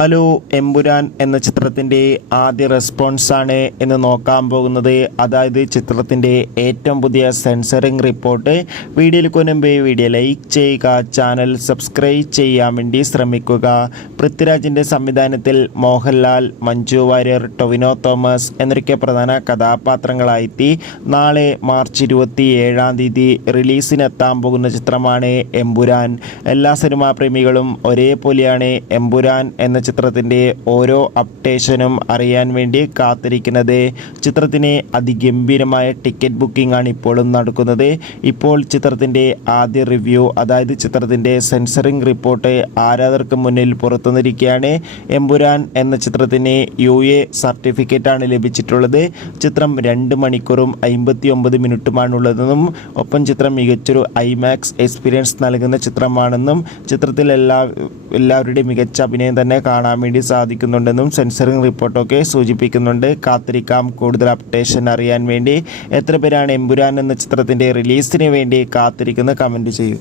Hello, Empuraan എന്ന ചിത്രത്തിൻ്റെ ആദ്യ റെസ്പോൺസാണ് എന്ന് നോക്കാൻ പോകുന്നത്. അതായത് ചിത്രത്തിൻ്റെ ഏറ്റവും പുതിയ സെൻസറിങ് റിപ്പോർട്ട്. വീഡിയോയിലേക്ക് മുൻപേ വീഡിയോ ലൈക്ക് ചെയ്യുക, ചാനൽ സബ്സ്ക്രൈബ് ചെയ്യാൻ വേണ്ടി ശ്രമിക്കുക. പൃഥ്വിരാജിൻ്റെ സംവിധാനത്തിൽ മോഹൻലാൽ, മഞ്ജു വാര്യർ, ടൊവിനോ തോമസ് എന്നൊക്കെ പ്രധാന കഥാപാത്രങ്ങളായെത്തി നാളെ മാർച്ച് 27 റിലീസിനെത്താൻ പോകുന്ന ചിത്രമാണ് എമ്പുരാൻ. എല്ലാ സിനിമാ പ്രേമികളും ഒരേപോലെയാണ് എമ്പുരാൻ എന്ന ചിത്രത്തിൻ്റെ ഓരോ അപ്ഡേഷനും അറിയാൻ വേണ്ടി കാത്തിരിക്കുന്നത്. ചിത്രത്തിന് അതിഗംഭീരമായ ടിക്കറ്റ് ബുക്കിംഗ് ആണ് ഇപ്പോഴും നടക്കുന്നത്. ഇപ്പോൾ ചിത്രത്തിൻ്റെ ആദ്യ റിവ്യൂ, അതായത് ചിത്രത്തിൻ്റെ സെൻസറിങ് റിപ്പോർട്ട് ആരാധകർക്ക് മുന്നിൽ പുറത്തുവന്നിരിക്കുകയാണ്. എമ്പുരാൻ എന്ന ചിത്രത്തിന് UA സർട്ടിഫിക്കറ്റാണ് ലഭിച്ചിട്ടുള്ളത്. ചിത്രം 2 മണിക്കൂറും 59 മിനിറ്റുമാണുള്ളതെന്നും ഒപ്പം ചിത്രം മികച്ചൊരു IMAX എക്സ്പീരിയൻസ് നൽകുന്ന ചിത്രമാണെന്നും ചിത്രത്തിൽ എല്ലാവരുടെയും മികച്ച അഭിനയം തന്നെ കാണാൻ വേണ്ടി സാധിക്കുന്നുണ്ടെന്നും സെൻസറിങ് റിപ്പോർട്ടൊക്കെ സൂചിപ്പിക്കുന്നുണ്ട്. കാത്തിരിക്കാം കൂടുതൽ അപ്ഡേഷൻ അറിയാൻ വേണ്ടി. എത്ര പേരാണ് എമ്പുരാൻ എന്ന ചിത്രത്തിൻ്റെ റിലീസിന് വേണ്ടി കാത്തിരിക്കുന്നത്? കമൻറ്റ് ചെയ്യൂ.